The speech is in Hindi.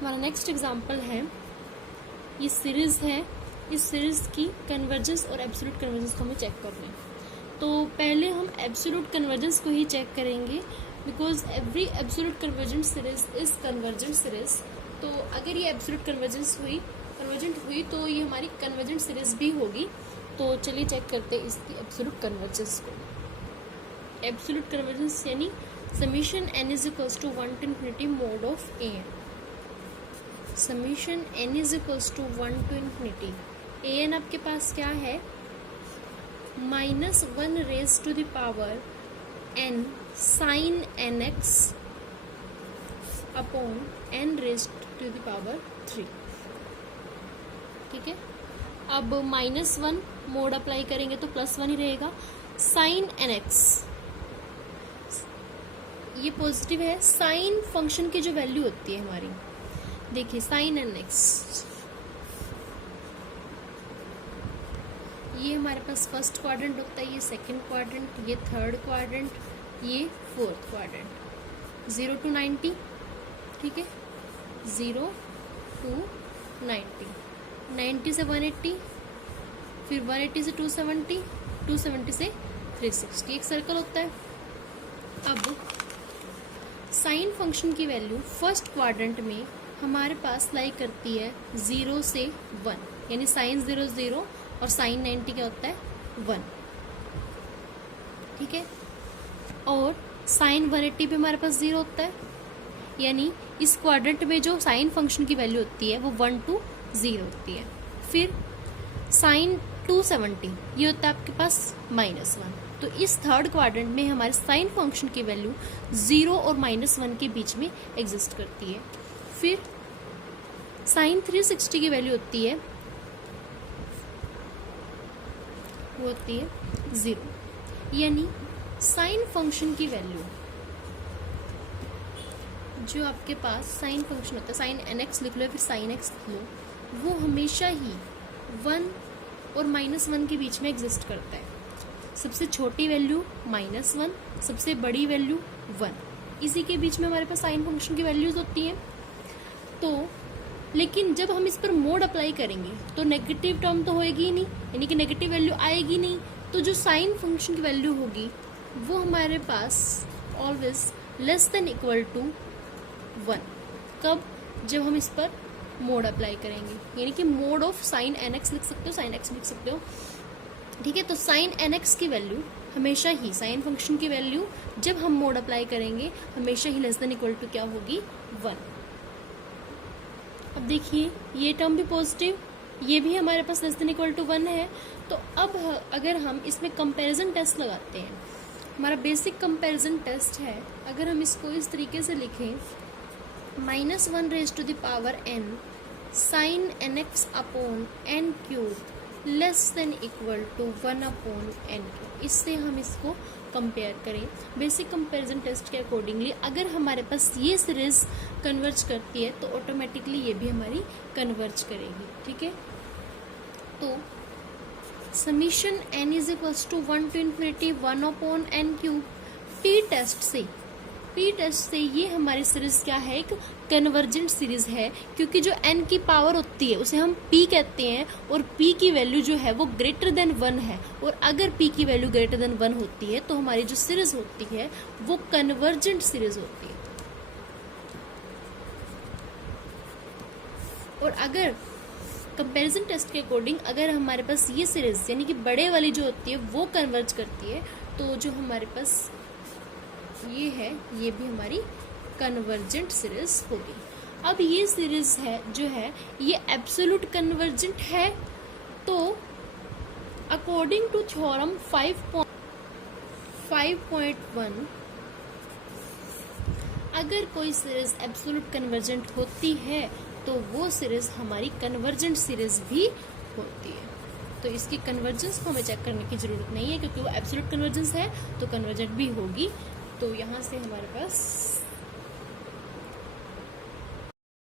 हमारा नेक्स्ट एग्जांपल है, ये सीरीज है, इस सीरीज की कन्वर्जेंस और एब्सोल्यूट कन्वर्जेंस को हमें चेक करना है। तो पहले हम एब्सोल्यूट कन्वर्जेंस को ही चेक करेंगे, because every absolute convergent series is convergent series. तो अगर ये एब्सोल्यूट कन्वर्जेंट हुई तो ये हमारी कन्वर्जेंट सीरीज भी होगी। तो चलिए चेक करते हैं इसकी एब्सोल्यूट कन्वर्जेंस को। एब्सोल्यूट कन्वर्जेंस यानी summation n is equals to 1 to infinity mod of an। Summation n is equals to 1 to infinity an आपके पास क्या है, -1 raise to the power n sin nx upon n raise to the power 3। ठीक है, अब -1 मोड अप्लाई करेंगे तो +1 ही रहेगा। साइन nx ये पॉजिटिव है। साइन फंक्शन की जो वैल्यू होती है हमारी, देखिए साइन nx ये हमारे पास फर्स्ट क्वाड्रेंट होता है, ये सेकंड क्वाड्रेंट, ये थर्ड क्वाड्रेंट, ये फोर्थ क्वाड्रेंट। 0 to 90, ठीक है, 0 to 90, 90 से 180, फिर 180 से 270, 270 से 360, एक सर्कल होता है। अब साइन फंक्शन की वैल्यू फर्स्ट क्वाड्रेंट में हमारे पास लाई करती है 0 से 1, यानी साइन 0 0 और साइन 90 क्या होता है 1। ठीक है, और साइन 180 भी हमारे पास 0 होता है, यानी इस क्वाड्रेंट में जो साइन फंक्शन की वैल्यू होती है वो 1 to 0 होती है। फिर साइन 270 ये होता है आपके पास -1। तो इस थर्ड क्वाड्रेंट में हमारे साइन फंक्शन की वैल्यू 0 और -1 के बीच में एग्जिस्ट करती है। फिर साइन 360 की वैल्यू होती है, वो होती है 0, यानी साइन फंक्शन की वैल्यू जो आपके पास साइन फंक्शन होता है, साइन nx लिख लो या फिर साइन x लिख लो, वो हमेशा ही 1 और -1 के बीच में एग्जिस्ट करता है। सबसे छोटी वैल्यू -1, सबसे बड़ी वैल्यू 1, इसी के बीच में हमारे पास साइन फंक्शन की वैल्यूज होती हैं। तो लेकिन जब हम इस पर मोड अप्लाई करेंगे तो नेगेटिव टर्म तो होएगी ही नहीं, यानी कि नेगेटिव वैल्यू आएगी नहीं। तो जो साइन फंक्शन की वैल्यू होगी वो हमारे पास always less than equal to 1। कब? जब हम इस पर मोड अप्लाई करेंगे, यानी कि मोड ऑफ साइन nx लिख सकते हो, साइन x लिख सकते हो। ठीक है, तो साइन nx की वैल्यू हमेशा ही, साइन फंक्शन की वैल्यू जब हम मोड अप्लाई करेंगे हमेशा ही लेस देन इक्वल टू क्या होगी 1। अब देखिए ये टर्म भी पॉजिटिव, ये भी हमारे पास लेस देन इक्वल टू 1 है। तो अब अगर हम इसमें कंपैरिजन टेस्ट लगाते हैं, हमारा बेसिक कंपैरिजन टेस्ट है, अगर हम इसको इस तरीके से लिखें, -1 raise to the power n sine nx upon n cube less than equal to 1 upon n cube. इससे हम इसको कंपेयर करें बेसिक कंपैरिजन टेस्ट के अकॉर्डिंगली। अगर हमारे पास ये सीरीज कन्वर्ज करती है तो ऑटोमेटिकली ये भी हमारी कन्वर्ज करेगी। ठीक है, तो summation n is equals to 1 to infinity 1 upon n cube. T test से ये हमारी सीरीज क्या है, एक कन्वर्जेंट सीरीज है, क्योंकि जो n की पावर होती है उसे हम p कहते हैं और p की वैल्यू जो है वो ग्रेटर देन 1 है। और अगर p की वैल्यू ग्रेटर देन 1 होती है तो हमारी जो सीरीज होती है वो कन्वर्जेंट सीरीज होती है। और अगर कंपैरिजन टेस्ट के अकॉर्डिंग अगर हमारे पास ये सीरीज यानी कि बड़े वाली जो होती है वो कन्वर्ज करती है, तो जो हमारे पास ये है ये भी हमारी कन्वर्जेंट सीरीज होगी। अब ये सीरीज है जो है ये एब्सोल्यूट कन्वर्जेंट है। तो अकॉर्डिंग टू थ्योरम 5.1 अगर कोई सीरीज एब्सोल्यूट कन्वर्जेंट होती है तो वो सीरीज हमारी कन्वर्जेंट सीरीज भी होती है। तो इसकी कन्वर्जेंस को हमें चेक करने की जरूरत नहीं है, क्योंकि वो एब्सोल्यूट कन्वर्जेंस है तो कन्वर्जेंट भी होगी। तो यहाँ से हमारे पास